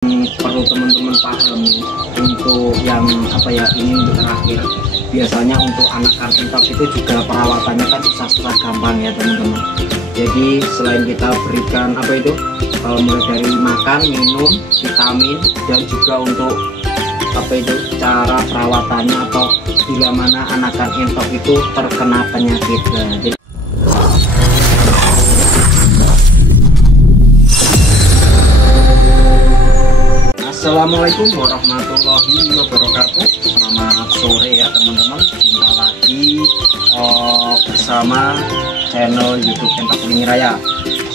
Perlu teman-teman pahami untuk yang ini untuk terakhir, biasanya untuk anakan entok itu juga perawatannya kan susah gampang ya teman-teman. Jadi selain kita berikan mulai dari makan, minum, vitamin, dan juga untuk cara perawatannya atau bila mana anakan entok itu terkena penyakit. Jadi Assalamualaikum warahmatullahi wabarakatuh. Selamat sore ya teman-teman. Jumpa lagi bersama channel YouTube Entok Lingi Raya.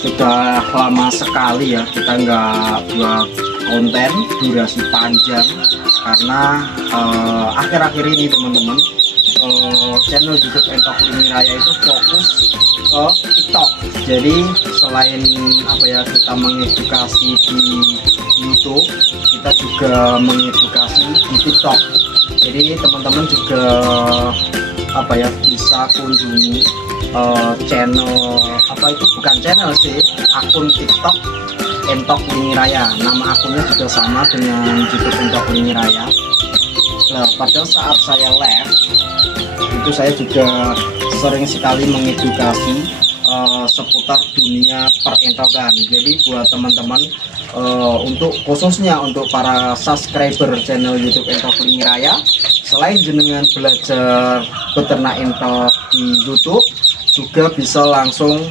Sudah lama sekali ya kita nggak buat konten durasi panjang karena akhir-akhir ini teman-teman channel YouTube Entok Lingi Raya itu fokus ke TikTok. Jadi selain kita mengedukasi di YouTube, kita juga mengedukasi di TikTok. Jadi teman-teman juga bisa kunjungi channel bukan channel sih, akun TikTok Entok Lingi Raya. Nama akunnya juga sama dengan YouTube Entok Lingi Raya. Nah, pada saat saya live itu saya juga sering sekali mengedukasi seputar dunia perentokan. Jadi buat teman-teman khususnya untuk para subscriber channel YouTube Entok Lingi Raya, selain jenengan belajar beternak entok di YouTube, juga bisa langsung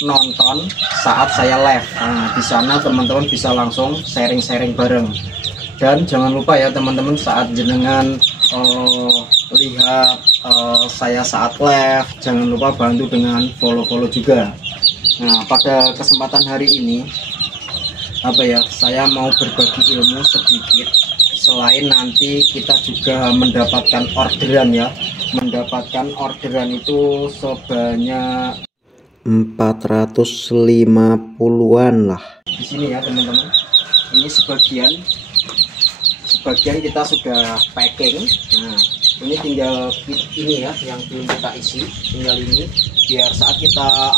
nonton saat saya live. Nah, di sana teman-teman bisa langsung sharing-sharing bareng. Dan jangan lupa ya teman-teman, saat jenengan lihat saya saat live, jangan lupa bantu dengan follow juga. Nah, pada kesempatan hari ini saya mau berbagi ilmu sedikit. Selain nanti kita juga mendapatkan orderan ya, mendapatkan orderan itu sebanyak 450-an lah di sini ya teman-teman. Ini sebagian kita sudah packing. Nah, ini tinggal ini ya yang belum kita isi, tinggal ini biar saat kita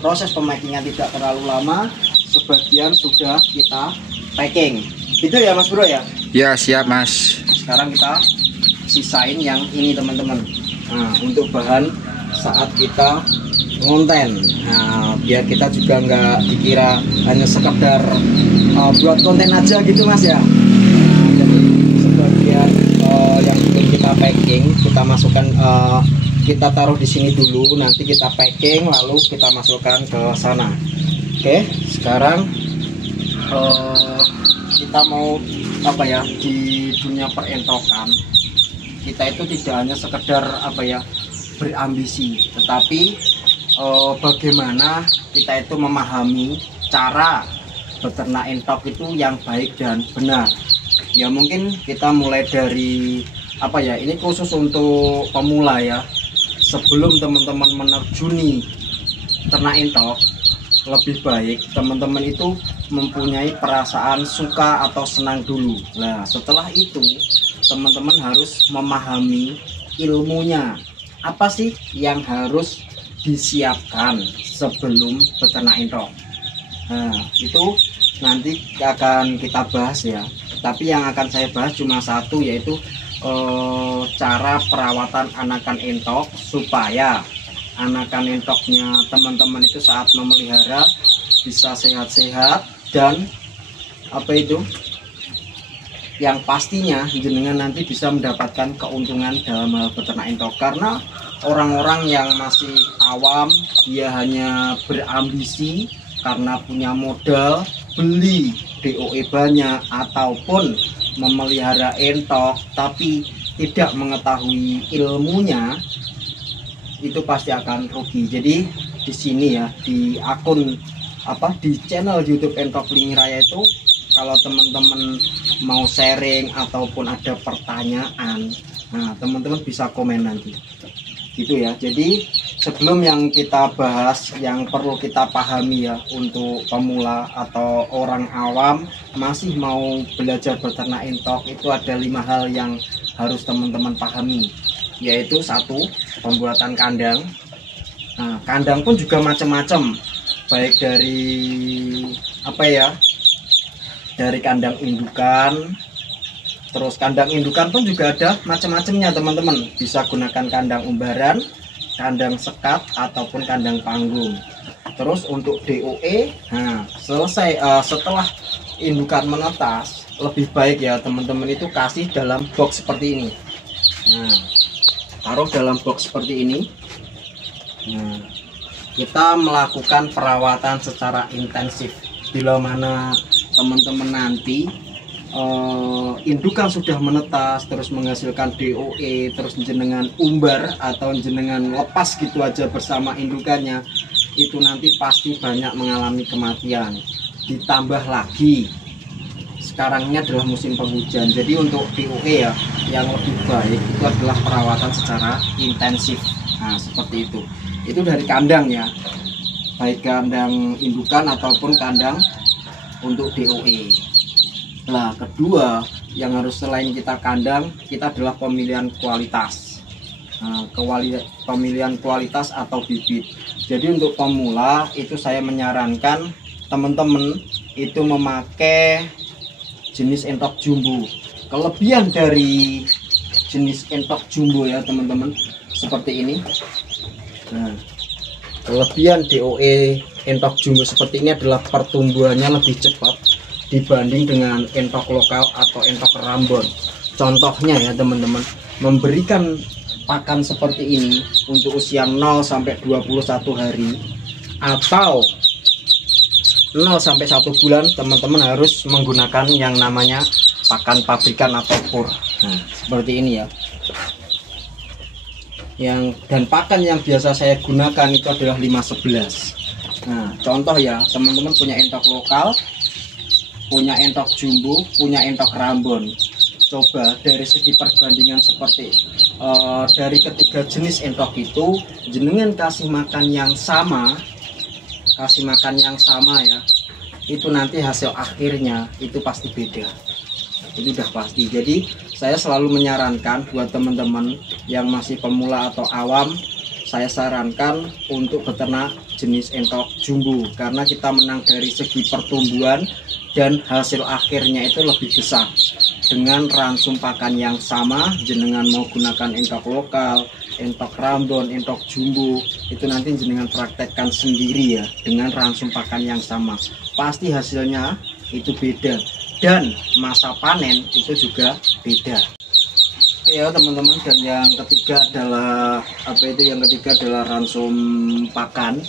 proses pemakingnya tidak terlalu lama. Sebagian sudah kita packing itu ya Mas Bro ya. Ya siap Mas. Sekarang kita sisain yang ini teman-teman. Nah, untuk bahan saat kita ngonten. Nah, biar kita juga nggak dikira hanya sekedar buat konten aja gitu Mas ya. Nah, jadi sebagian yang belum kita packing kita masukkan, kita taruh di sini dulu, nanti kita packing lalu kita masukkan ke sana. Oke, sekarang kita mau di dunia perentokan kita itu tidak hanya sekedar berambisi, tetapi bagaimana kita itu memahami cara beternak entok itu yang baik dan benar. Ya mungkin kita mulai dari ini khusus untuk pemula ya. Sebelum teman-teman menerjuni ternak entok, lebih baik teman-teman itu mempunyai perasaan suka atau senang dulu. Nah, setelah itu teman-teman harus memahami ilmunya. Apa sih yang harus disiapkan sebelum beternak entok? Nah, itu nanti akan kita bahas ya. Tapi yang akan saya bahas cuma satu, yaitu cara perawatan anakan entok supaya anakan entoknya teman-teman itu saat memelihara bisa sehat-sehat dan yang pastinya jenengan nanti bisa mendapatkan keuntungan dalam hal beternak entok. Karena orang-orang yang masih awam, dia hanya berambisi karena punya modal beli DOE banyak ataupun memelihara entok tapi tidak mengetahui ilmunya, itu pasti akan rugi. Jadi di sini ya, di akun di channel YouTube Entok Lingi Raya itu, kalau teman-teman mau sharing ataupun ada pertanyaan, nah teman-teman bisa komen nanti gitu ya. Jadi sebelum yang kita bahas, yang perlu kita pahami ya untuk pemula atau orang awam masih mau belajar beternak entok, itu ada 5 hal yang harus teman-teman pahami, yaitu 1, pembuatan kandang. Nah, kandang pun juga macam-macam, baik dari apa ya, dari kandang indukan. Terus kandang indukan pun juga ada macam-macamnya teman-teman, bisa gunakan kandang umbaran, kandang sekat ataupun kandang panggung. Terus untuk DOE, nah selesai setelah indukan menetas, lebih baik ya teman-teman itu kasih dalam box seperti ini. Nah, taruh dalam box seperti ini. Nah, kita melakukan perawatan secara intensif. Bila mana teman-teman nanti indukan sudah menetas terus menghasilkan DOE, terus jenengan umbar atau jenengan lepas gitu aja bersama indukannya, itu nanti pasti banyak mengalami kematian. Ditambah lagi sekarang ini adalah musim penghujan, jadi untuk DOE ya yang lebih baik itu adalah perawatan secara intensif. Nah seperti itu dari kandang ya, baik kandang indukan ataupun kandang untuk DOE. Nah kedua yang harus selain kita kandang, kita adalah pemilihan kualitas. Nah, pemilihan kualitas atau bibit. Jadi untuk pemula itu saya menyarankan teman-teman itu memakai jenis entok jumbo. Kelebihan dari jenis entok jumbo ya teman-teman seperti ini. Nah, kelebihan DOE entok jumbo seperti ini adalah pertumbuhannya lebih cepat dibanding dengan entok lokal atau entok rambon. Contohnya ya teman-teman, memberikan pakan seperti ini untuk usia 0 sampai 21 hari atau 0 sampai 1 bulan, teman-teman harus menggunakan yang namanya pakan pabrikan atau pur. Nah, seperti ini ya. Dan pakan yang biasa saya gunakan itu adalah 511. Nah, contoh ya, teman-teman punya entok lokal, punya entok jumbo, punya entok rambon. Coba dari segi perbandingan seperti dari ketiga jenis entok itu, jenengan kasih makan yang sama ya, itu nanti hasil akhirnya itu pasti beda. Itu udah pasti. Jadi saya selalu menyarankan buat teman-teman yang masih pemula atau awam, saya sarankan untuk beternak jenis entok jumbo karena kita menang dari segi pertumbuhan dan hasil akhirnya itu lebih besar. Dengan ransum pakan yang sama, jenengan mau gunakan entok lokal, entok rambon, entok jumbo, itu nanti jenengan praktekkan sendiri ya, dengan ransum pakan yang sama. Pasti hasilnya itu beda dan masa panen itu juga beda. Oke ya teman-teman, dan yang ketiga adalah ransum pakan.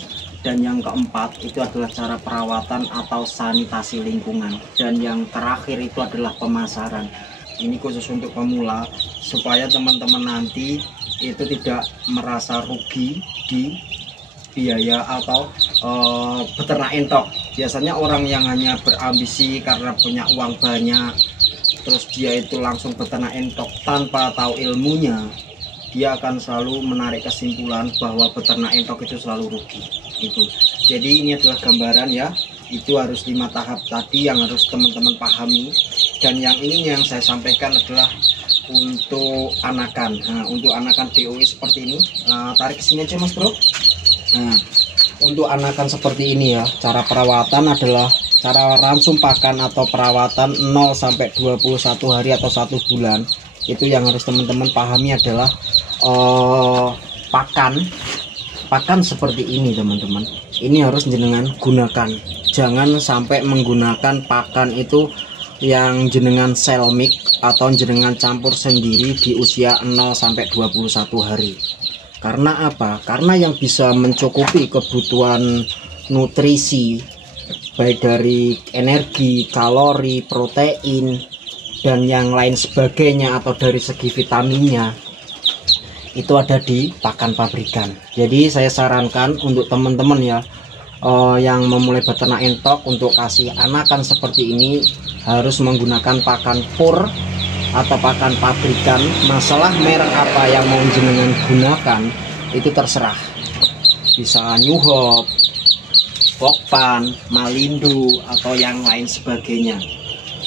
Dan yang keempat itu adalah cara perawatan atau sanitasi lingkungan. Dan yang terakhir itu adalah pemasaran. Ini khusus untuk pemula supaya teman-teman nanti itu tidak merasa rugi di biaya atau beternak entok. Biasanya orang yang hanya berambisi karena punya uang banyak, terus dia itu langsung beternak entok tanpa tahu ilmunya, dia akan selalu menarik kesimpulan bahwa beternak entok itu selalu rugi. Itu jadi ini adalah gambaran ya, itu harus 5 tahap tadi yang harus teman-teman pahami. Dan yang ini yang saya sampaikan adalah untuk anakan. Nah, untuk anakan DOE seperti ini, tarik ke sini aja mas bro. Nah, untuk anakan seperti ini ya, cara perawatan adalah cara ransum pakan atau perawatan 0 sampai 21 hari atau 1 bulan. Itu yang harus teman-teman pahami adalah pakan seperti ini teman-teman. Ini harus jenengan gunakan. Jangan sampai menggunakan pakan itu yang jenengan sel mix atau jenengan campur sendiri di usia 0 sampai 21 hari. Karena apa? Karena yang bisa mencukupi kebutuhan nutrisi baik dari energi, kalori, protein dan yang lain sebagainya atau dari segi vitaminnya itu ada di pakan pabrikan. Jadi saya sarankan untuk teman-teman ya yang memulai beternak entok untuk kasih anakan seperti ini harus menggunakan pakan pur atau pakan pabrikan. Masalah merek apa yang mau jenengan gunakan itu terserah, bisa New Hope, Pokpan, Malindo atau yang lain sebagainya.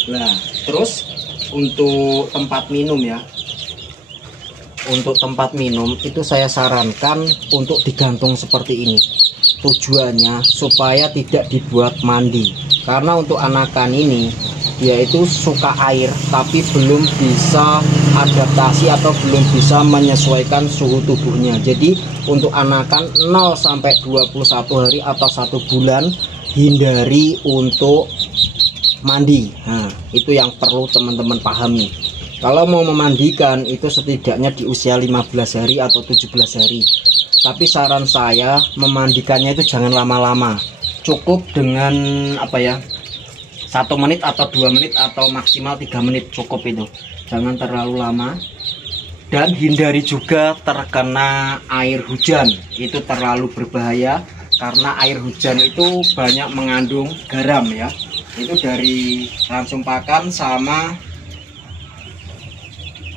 Nah terus untuk tempat minum ya, untuk tempat minum itu saya sarankan untuk digantung seperti ini. Tujuannya supaya tidak dibuat mandi. Karena untuk anakan ini dia itu suka air tapi belum bisa adaptasi atau belum bisa menyesuaikan suhu tubuhnya. Jadi untuk anakan 0 sampai 21 hari atau 1 bulan hindari untuk mandi. Nah, itu yang perlu teman-teman pahami. Kalau mau memandikan itu setidaknya di usia 15 hari atau 17 hari. Tapi saran saya memandikannya itu jangan lama-lama. Cukup dengan 1 menit atau 2 menit atau maksimal 3 menit cukup itu. Jangan terlalu lama. Dan hindari juga terkena air hujan. Itu terlalu berbahaya karena air hujan itu banyak mengandung garam ya. Itu dari langsung pakan sama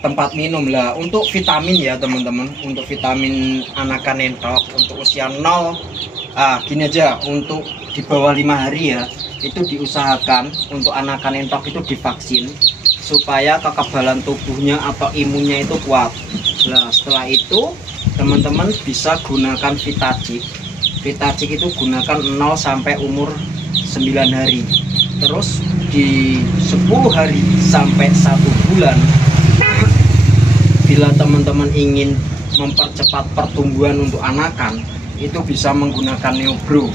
tempat minum lah. Untuk vitamin ya teman-teman, untuk vitamin anakan entok untuk usia 0 gini aja, untuk di bawah 5 hari ya, itu diusahakan untuk anakan entok itu divaksin supaya kekebalan tubuhnya atau imunnya itu kuat. Nah setelah itu teman-teman bisa gunakan Vitagik. Vitagik itu gunakan 0 sampai umur 9 hari. Terus di 10 hari sampai 1 bulan bila teman-teman ingin mempercepat pertumbuhan untuk anakan, itu bisa menggunakan Neobro.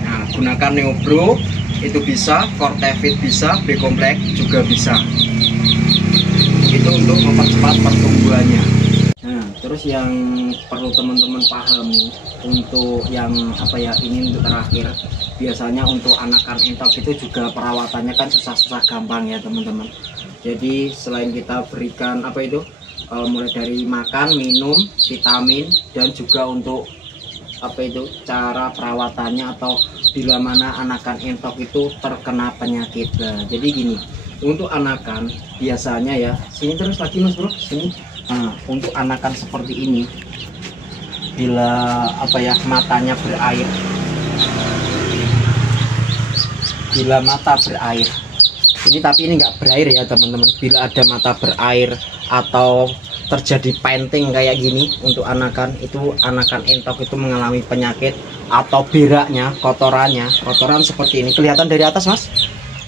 Nah, gunakan Neobro itu bisa, Fortevit bisa, B-kompleks juga bisa. Itu untuk mempercepat pertumbuhannya. Nah, terus yang perlu teman-teman pahami untuk yang ini untuk terakhir, biasanya untuk anakan entok itu juga perawatannya kan susah-susah gampang ya teman-teman. Jadi selain kita berikan mulai dari makan, minum, vitamin, dan juga untuk cara perawatannya atau bila mana anakan entok itu terkena penyakit. Nah, jadi gini, untuk anakan biasanya ya, sini terus lagi mas bro, sini. Nah, untuk anakan seperti ini, bila matanya berair, bila mata berair, ini tapi ini nggak berair ya teman-teman. Bila ada mata berair atau terjadi painting kayak gini untuk anakan, itu anakan entok itu mengalami penyakit atau beraknya, kotoran seperti ini kelihatan dari atas mas.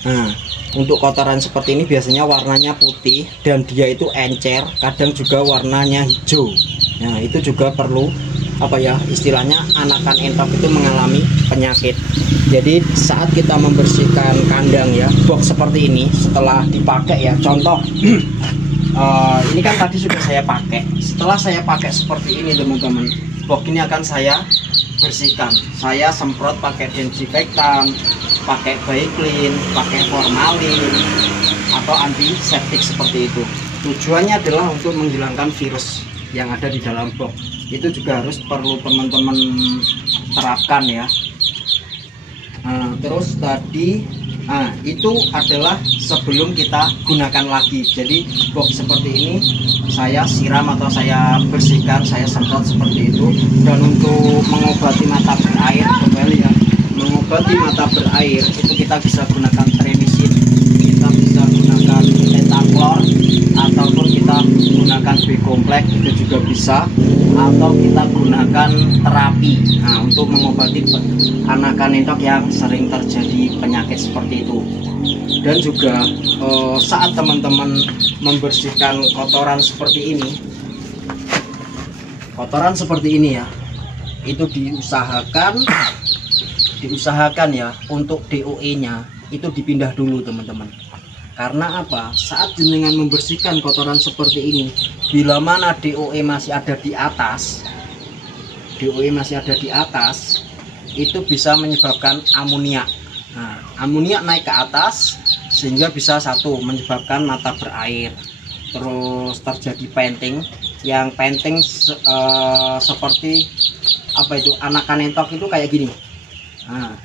Nah untuk kotoran seperti ini biasanya warnanya putih dan dia itu encer, kadang juga warnanya hijau. Nah itu juga perlu istilahnya anakan entok itu mengalami penyakit. Jadi saat kita membersihkan kandang ya, box seperti ini setelah dipakai ya, contoh ini kan tadi sudah saya pakai. Setelah saya pakai seperti ini teman-teman, box ini akan saya bersihkan. Saya semprot pakai disinfektan, pakai Baiklin, pakai formalin atau antiseptik seperti itu. Tujuannya adalah untuk menghilangkan virus yang ada di dalam box. Itu juga harus perlu teman-teman terapkan ya. Nah, terus tadi itu adalah sebelum kita gunakan lagi. Jadi box seperti ini saya siram atau saya bersihkan, saya semprot seperti itu. Dan untuk mengobati mata berair, kembali ya, mengobati mata berair itu kita bisa gunakan Tremisin, kita bisa gunakan Tetaklor, ataupun kita gunakan B-kompleks itu juga bisa, atau kita gunakan terapi untuk mengobati anakan entok yang sering terjadi penyakit seperti itu. Dan juga saat teman-teman membersihkan kotoran seperti ini ya, itu diusahakan ya untuk DOE nya itu dipindah dulu teman-teman. Karena apa? Saat jenengan membersihkan kotoran seperti ini, bila mana DOE masih ada di atas, itu bisa menyebabkan amoniak. Nah, amoniak naik ke atas sehingga bisa menyebabkan mata berair, terus terjadi painting. Yang painting seperti anakan entok itu kayak gini. Nah,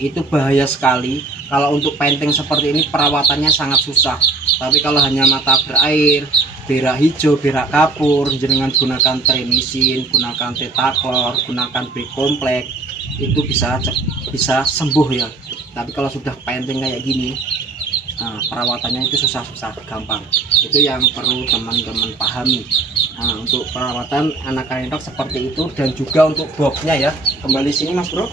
itu bahaya sekali. Kalau untuk painting seperti ini perawatannya sangat susah. Tapi kalau hanya mata berair, berak hijau, berak kapur, jenengan gunakan Tremisin, gunakan Tetaklor, gunakan B-kompleks, itu bisa sembuh ya. Tapi kalau sudah painting kayak gini, perawatannya itu susah gampang. Itu yang perlu teman-teman pahami. Untuk perawatan anakan entok seperti itu. Dan juga untuk boxnya ya, kembali sini mas bro.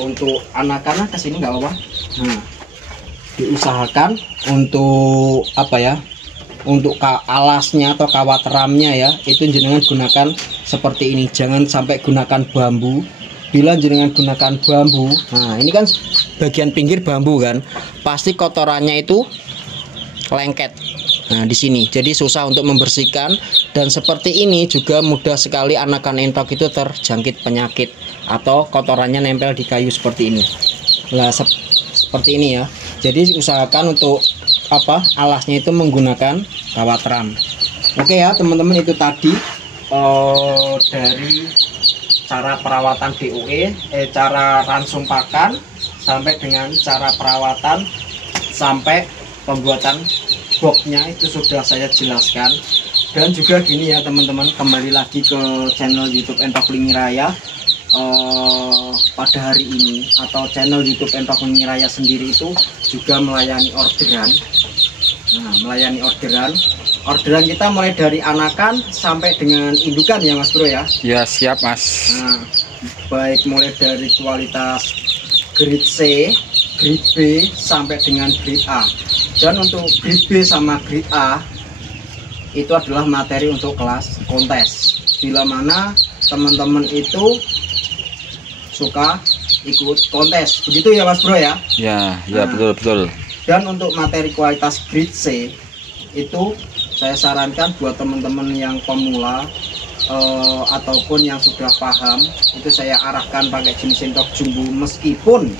untuk anak-anak kesini nggak apa-apa. Nah, diusahakan untuk apa ya, untuk alasnya atau kawat ramnya ya, itu jenengan gunakan seperti ini, jangan sampai gunakan bambu. Bila jenengan gunakan bambu, nah ini kan bagian pinggir bambu kan, pasti kotorannya itu lengket. Nah di sini, jadi susah untuk membersihkan, dan seperti ini juga mudah sekali anakan entok itu terjangkit penyakit atau kotorannya nempel di kayu seperti ini. Nah seperti ini ya. Jadi usahakan untuk apa, alasnya itu menggunakan kawat ram. Oke ya teman-teman, itu tadi dari cara perawatan DOE, cara ransum pakan, sampai dengan cara perawatan sampai pembuatan boxnya itu sudah saya jelaskan. Dan juga gini ya teman-teman, kembali lagi ke channel YouTube Entok Lingi Raya. Pada hari ini atau channel YouTube Entok Lingi Raya sendiri itu juga melayani orderan. Nah, melayani orderan kita mulai dari anakan sampai dengan indukan ya Mas Bro ya. Ya siap Mas. Nah, baik mulai dari kualitas grade C, grade B sampai dengan grade A. Dan untuk grade B sama grade A itu adalah materi untuk kelas kontes. Bila mana teman-teman itu suka ikut kontes, begitu ya Mas Bro ya. Ya Nah, betul. dan untuk materi kualitas grade C itu saya sarankan buat teman-teman yang pemula ataupun yang sudah paham, itu saya arahkan pakai jenis entok jumbo, meskipun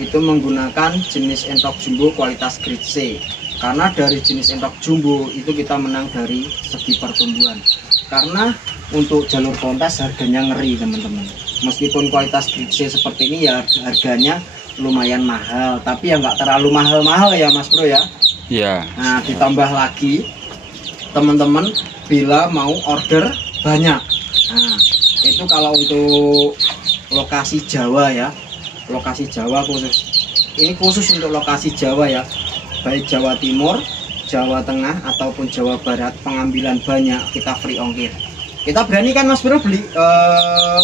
itu menggunakan jenis entok jumbo kualitas grade C, karena dari jenis entok jumbo itu kita menang dari segi pertumbuhan. Karena untuk jalur kontes harganya ngeri teman-teman, meskipun kualitas grade C seperti ini ya harganya lumayan mahal, tapi ya nggak terlalu mahal-mahal ya Mas Bro ya. Ya. Nah ditambah lagi teman-teman bila mau order banyak, nah itu kalau untuk lokasi Jawa ya, lokasi Jawa khusus, ini khusus untuk lokasi Jawa ya, baik Jawa Timur, Jawa Tengah ataupun Jawa Barat, pengambilan banyak kita free ongkir. Kita berani kan Mas Bro beli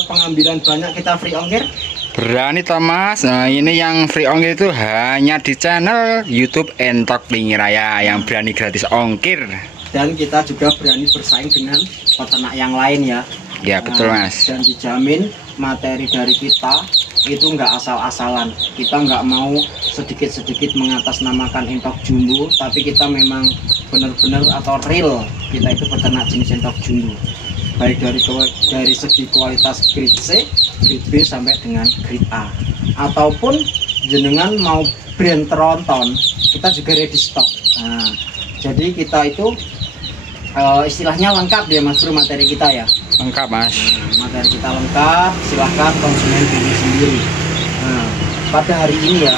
pengambilan banyak kita free ongkir? Berani Thomas. Nah, ini yang free ongkir itu hanya di channel YouTube Entok Lingi Raya yang berani gratis ongkir. Dan kita juga berani bersaing dengan peternak yang lain ya. Ya betul Mas. Dan dijamin materi dari kita itu nggak asal-asalan. Kita nggak mau sedikit-sedikit mengatasnamakan entok jumbo, tapi kita memang benar-benar atau real kita itu peternak jenis entok jumbo. Baik dari segi kualitas grade C, grade B sampai dengan grade A. Ataupun jenengan mau brand tronton, kita juga ready stock. Nah, jadi kita itu istilahnya lengkap ya Mas Bro materi kita ya. Lengkap Mas. Nah, materi kita lengkap, silahkan konsumen pilih sendiri. Nah, pada hari ini ya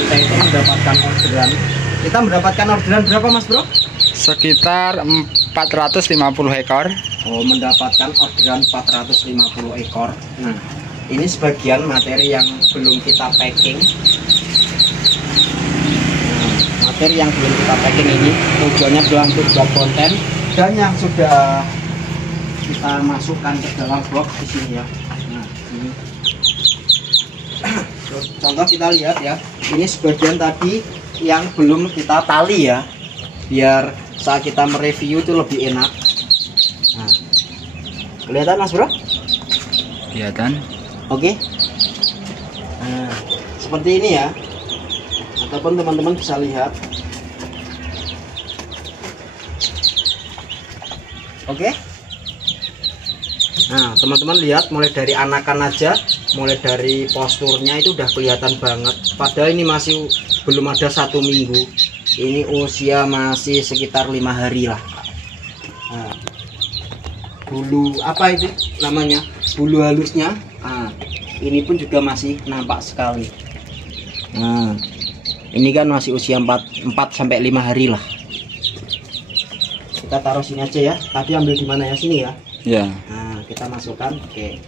kita itu mendapatkan orderan. Kita mendapatkan orderan berapa Mas Bro? Sekitar 450 ekor. Oh, mendapatkan orderan 450 ekor. Nah, ini sebagian materi yang belum kita packing. Nah, materi yang belum kita packing ini tujuannya adalah untuk buat konten, dan yang sudah kita masukkan ke dalam box di sini ya. Nah, ini. Contoh kita lihat ya. Ini sebagian tadi yang belum kita tali ya, biar saat kita mereview itu lebih enak. Nah, kelihatan Mas Bro? Kelihatan. Oke. Nah, seperti ini ya. Ataupun teman-teman bisa lihat. Oke. Nah, teman-teman lihat mulai dari anakan aja, mulai dari posturnya itu udah kelihatan banget. Padahal ini masih belum ada 1 minggu. Ini usia masih sekitar 5 hari lah. Nah, bulu apa itu namanya, bulu halusnya, nah, ini pun juga masih nampak sekali. Nah, ini kan masih usia 4 sampai 5 hari lah. Kita taruh sini aja ya. Tadi ambil di mana ya, sini ya. Ya. Nah, kita masukkan. Oke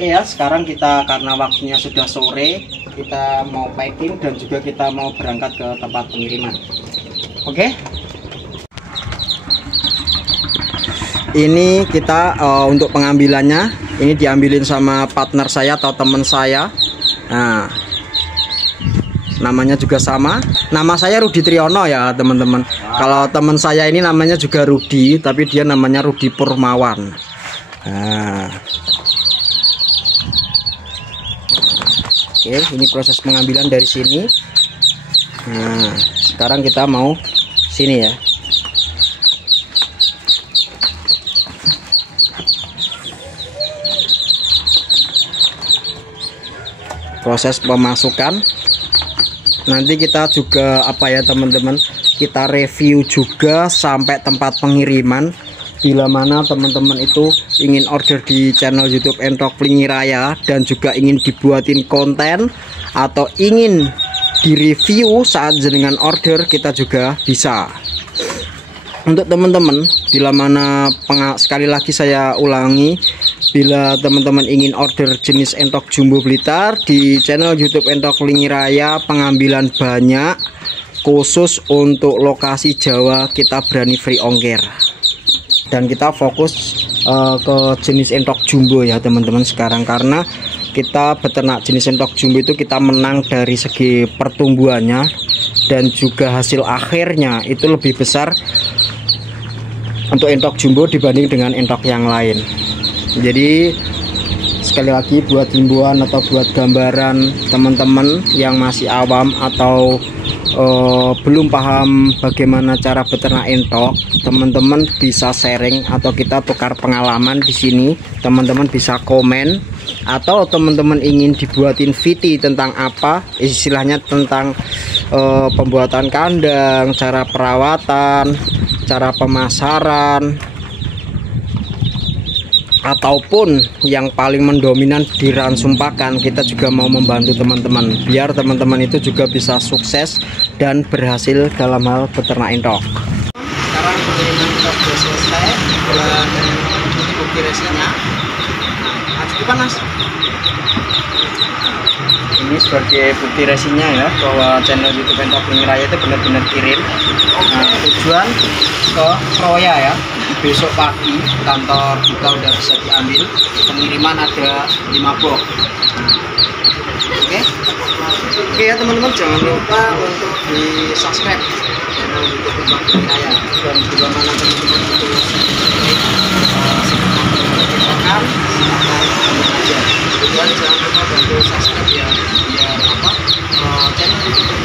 ya, sekarang kita karena waktunya sudah sore, kita mau packing dan juga kita mau berangkat ke tempat pengiriman. Oke. Ini kita untuk pengambilannya, ini diambilin sama partner saya atau teman saya. Nah, namanya juga sama. Nama saya Rudi Triyono ya teman-teman. Kalau teman saya ini namanya juga Rudi, tapi dia namanya Rudi Purmawan. Nah. Oke, ini proses pengambilan dari sini. Nah, sekarang kita mau sini ya. Proses pemasukan. Nanti kita juga apa ya teman-teman, kita review juga sampai tempat pengiriman. Bila mana teman-teman itu ingin order di channel YouTube Entok Plingi Raya dan juga ingin dibuatin konten atau ingin direview saat jenengan order, kita juga bisa. Untuk teman-teman, bila mana sekali lagi saya ulangi, bila teman-teman ingin order jenis entok jumbo Blitar di channel YouTube Entok Plingi Raya, pengambilan banyak, khusus untuk lokasi Jawa kita berani free ongkir. Dan kita fokus ke jenis entok jumbo ya teman-teman sekarang, karena kita beternak jenis entok jumbo itu kita menang dari segi pertumbuhannya dan juga hasil akhirnya itu lebih besar untuk entok jumbo dibanding dengan entok yang lain. Jadi sekali lagi buat himbauan atau buat gambaran teman-teman yang masih awam atau belum paham bagaimana cara beternak entok, teman-teman bisa sharing atau kita tukar pengalaman di sini. Teman-teman bisa komen, atau teman-teman ingin dibuatin VT tentang apa, istilahnya tentang pembuatan kandang, cara perawatan, cara pemasaran, ataupun yang paling mendominan di ransum pakan, kita juga mau membantu teman-teman biar teman-teman itu juga bisa sukses dan berhasil dalam hal beternak entok. Sekarang pengiriman entok sudah selesai dan bukti resinya. Cukup panas. Ini sebagai bukti resinya ya, bahwa channel YouTube Entok Plingi Raya itu benar-benar kirim. Nah, tujuan ke Kroya ya. Besok pagi kantor kita udah bisa diambil. Pengiriman ada 5 box. Oke ya teman-teman, jangan lupa untuk di subscribe channel YouTube Entok Plingi Raya, dan bila mana teman-teman itu silakan aja. Dan jangan lupa bantu subscribe ya, biar channel YouTube